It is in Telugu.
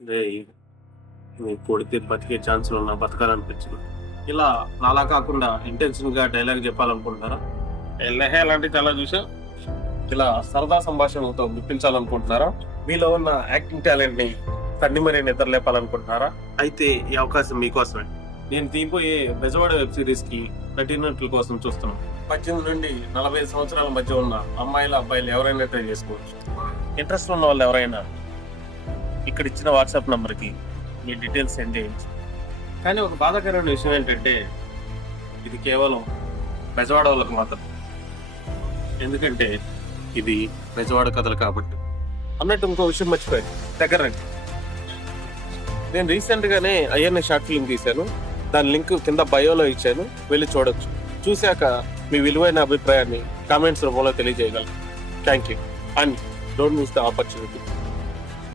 రేయ్! నీకు కొడితే బతికే ఛాన్సులు ఉన్నా బతకాలనిపించింది. ఇలా నాలా కాకుండా ఇంటెన్షన్‌గా డైలాగ్ చెప్పాలనుకుంటున్నారా? ఎల్లహే అలాంటివి చాలా చూసాం. ఇలా సరదా సంభాషణలతో మెప్పించాలనుకుంటున్నారా? మీలో ఉన్న యాక్టింగ్ టాలెంట్‌ని తన్ని మరీ నిద్ర లేపాలనుకుంటున్నారా? అయితే ఈ అవకాశం మీకోసమే. నేను తీయబోయే బెజవాడ వెబ్ సిరీస్‌కి నటీనటుల కోసం చూస్తున్నాం. 18 నుండి 45 సంవత్సరాల మధ్య ఉన్న అమ్మాయిలు, అబ్బాయిలు ఎవరైనా ట్రై చేసుకోవచ్చు. ఇంట్రెస్ట్ ఉన్న వాళ్ళు ఎవరైనా ఇక్కడ ఇచ్చిన వాట్సాప్ నంబర్కి మీ డీటెయిల్స్ సెండ్ చేయొచ్చు. కానీ ఒక బాధాకరమైన విషయం ఏంటంటే ఇది కేవలం బెజవాడ వాళ్ళకు మాత్రం. ఎందుకంటే ఇది బెజవాడ కథలు కాబట్టి. అన్నట్టు ఇంకో విషయం మర్చిపోయాను, దగ్గర రండి. నేను రీసెంట్గానే అయ్యన్న షార్ట్ ఫిల్మ్ తీశాను. దాని లింక్ కింద బయోలో ఇచ్చాను, వెళ్ళి చూడొచ్చు. చూశాక మీ విలువైన అభిప్రాయాన్ని కామెంట్స్ రూపంలో తెలియజేయగలరు. Thank you and don't miss the opportunity.